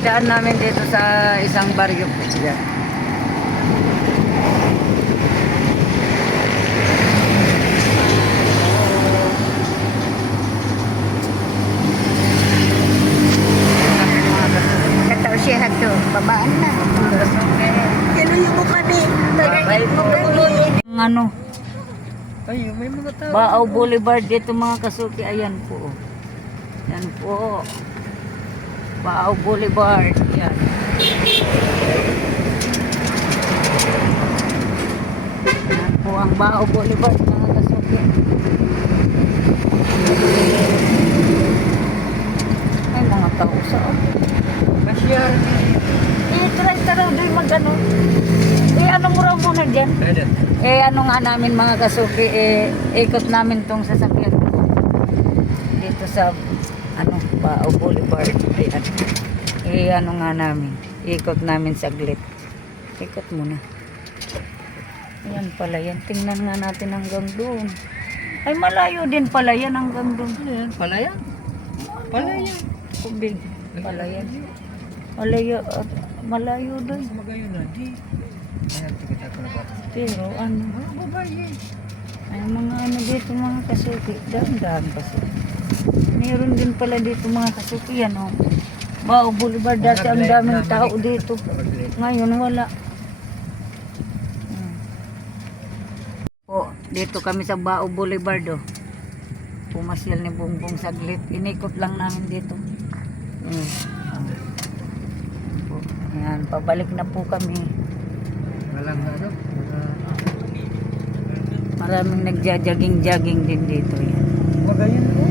Dadaan namin dito sa isang baryo po. Yan. Siya to, babaan na. Kinuyo mo kami. Ano? Ay, may mga tao. Baaw Boulevard dito mga kasuki. Ayan po. Yan po. Baaw Boulevard. Yan. Yan po ang Baaw Boulevard mga kasuki. Ay mga tao sa Masyar. try doon mag-ano. Ano mo raw muna dyan? Pwede. Ano nga namin mga kasuki, ikot namin tong sasakyan dito sa Baaw Boulevard. Ano nga namin, ikot namin saglit. Ikot muna. Ayan pala yan. Tingnan nga natin hanggang doon. Ay malayo din pala yan hanggang doon. Ayan, palayan. Palayan. Kubig. Pala yan. Malayo doon. Magayon na, di. Ayan, tigit ako na ba? Pero ano, Babae. ay mga dito mga kasuki. Daan-daan kasi. Meron din pala dito mga kasuki yan o. Baaw Boulevard dati ang daming tao dito. Ngayon wala. Dito kami sa Baaw Boulevard o. Pumasyal ni Bongbong saglit. Inikot lang namin dito. Ayan, pabalik na po kami. Walang ano? Maraming nagja-jogging-jogging din dito. Yan. Magayon na.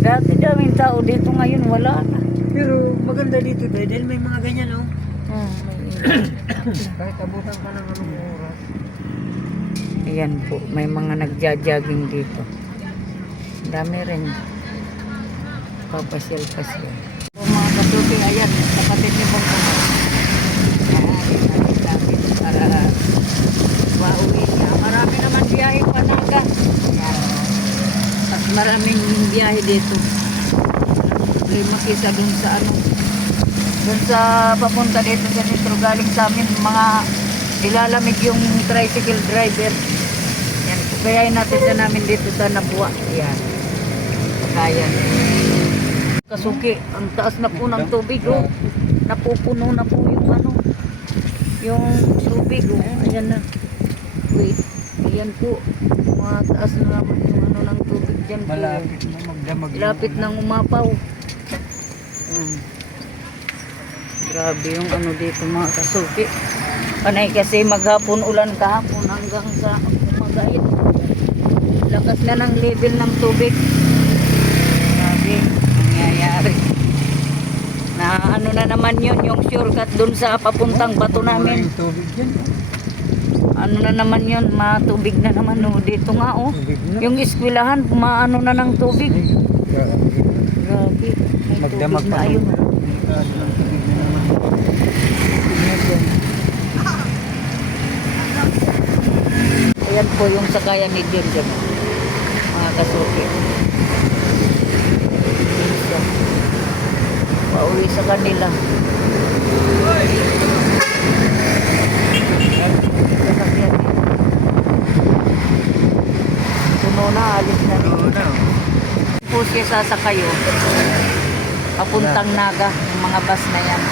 Dati daming tao dito, ngayon wala na. Pero maganda dito dahil may mga ganyan, oh. Kahit abutan ka ng anong oras. Ayan po, may mga nagja-jogging dito. Dami rin. Papasyal-pasyal. So, mga kasuki, ayan, kapatid ni Bongbong. Para mauwi niya. Marami naman biyahe pa naga. At maraming biyahe dito. Problema kisa dun sa dun sa papunta dito sa Nitro galing sa amin, mga ilalamig yung tricycle driver. Yan, kayain natin na namin dito sa Nabua. Yan. Pagayan. Kasuki, ang taas na po ng tubig, oh. Napupuno na po yung tubig, oh. Ayan na. Wait, ayan po. Mataas na naman yung ng tubig dyan po. Malapit na magdamag. Lapit nang umapaw. Grabe yung dito mga kasuki. Panay kasi maghapon ulan kahapon hanggang sa umagait. Lakas na ng level ng tubig. Grabe, nangyayari. Na na naman yun, yung shortcut dun sa papuntang bato namin. Tubig dyan. Na naman yun, matubig na naman dito nga oh. Yung eskwelahan, maano na ng tubig. Grabe. Magdamag na pa. ayun. Ayan po yung sakayan ni Dion dyan. Mga kasuki. Pauwi sa kanila. Sasakyan. Puno na, alis na rin. Po siya sasakayo. Papuntang Naga, yung mga bus na yan.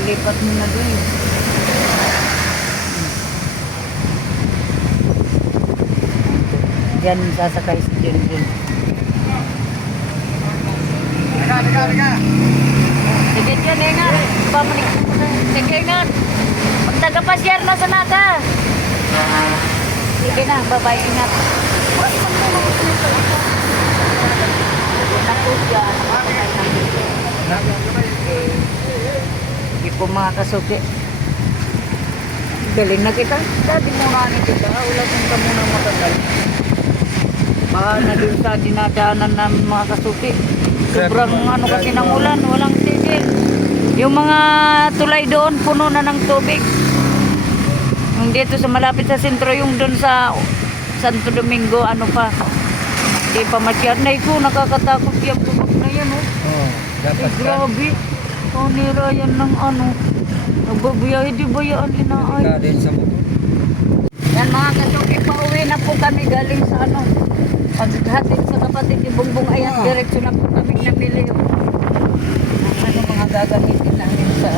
Lipat mo na doon. Diyan sasakay si Junjun. Liga. Sige dyan, ingat. Sige, ingat. Magtagapasyar na sa Naga. Sige na, bye-bye, ingat. Naku dyan. Hindi po mga kasuki. Galing na kita. Dati muna kita. Wala kong ka muna matagal. Baka na doon sa dinadaanan namin mga kasuki. Sobrang kasi ng ulan. Walang tigil. Yung mga tulay doon, puno na ng tubig. Yung dito sa malapit sa sentro, yung doon sa Santo Domingo, ano pa. Hindi pa masyad. Nay ko, nakakatakot yung bubog na yan, oh. Oo, dapat Ay, grabe. Oh, nira yan ng ano. Nagbabiyahe, di ba yan inaay? ka din sa motor. Yan mga kasuki, pauwi na po kami galing sa ano. Paghatid sa kapatid ni Bongbong, ayan, diretso na po kami namili. Ang ano mga gagamitin namin sa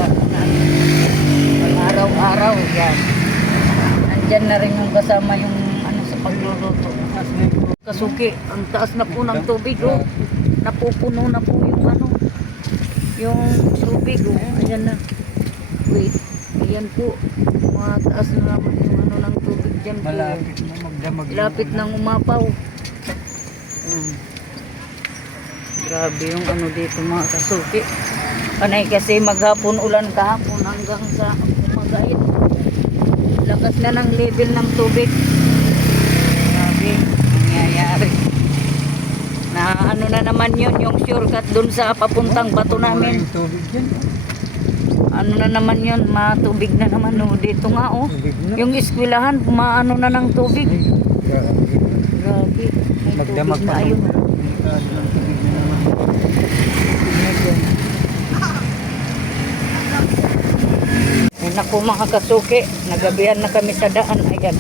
araw-araw. Yan. Nandyan na rin yung kasama yung ano sa pagluluto. Kasuki, ang taas na po ng tubig, oh. Napupuno na po yung ano, yung tubig, oh. Ayan na. Wait, ayan po. Mataas na naman yung ano ng tubig dyan po. Malapit na magdamag. Lapit nang umapaw. Ayan. Grabe yung ano dito mga kasuki. Panay kasi maghapon ulan kahapon hanggang sa umagait. Lakas na ng level ng tubig. Grabe, nangyayari. Na ano na naman yun, yung shortcut dun sa papuntang bato namin. Yung tubig dyan. Ano na naman yun, matubig na naman. Oh. Dito nga oh. Tubig na. Yung eskwelahan, maano na ng tubig. Grabe. Grabe. May Magdamag tubig pa. na ayun. Delikado ng tubig na naman. Yan na po mga kasuki. Nagabihan na kami sa daan. Ayan.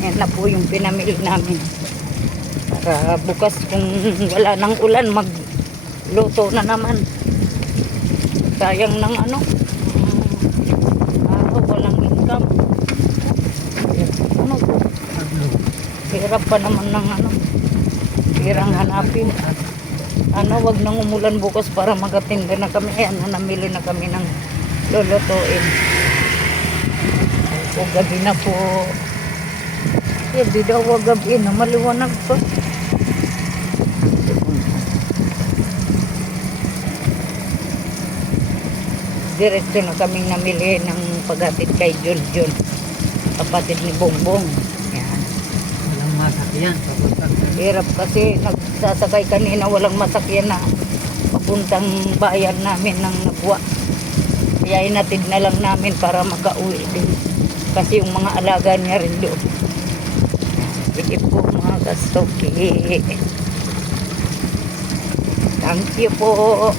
Yan na po yung pinamili namin. Para bukas kung wala nang ulan, magluto na naman. Sayang ng ano. Walang income. Ano po? Hirap pa naman ng ano. Hirang hanapin. Ano, wag nang umulan bukas para magatinda na kami. Ano, namili na kami ng lulutuin. O gabi na po. Di daw wag gabi na maliwanag pa. Diretso na kaming namili ng paghatid kay Junjun, kapatid ni Bongbong. Yan. Walang masakyan. Papuntang sa Hirap kasi nagsasakay kanina, walang masakyan na papuntang bayan namin ng Nabwa. Kaya inatid na lang namin para makauwi din. Kasi yung mga alaga niya rin doon. Sige po mga kastoki. Thank you po.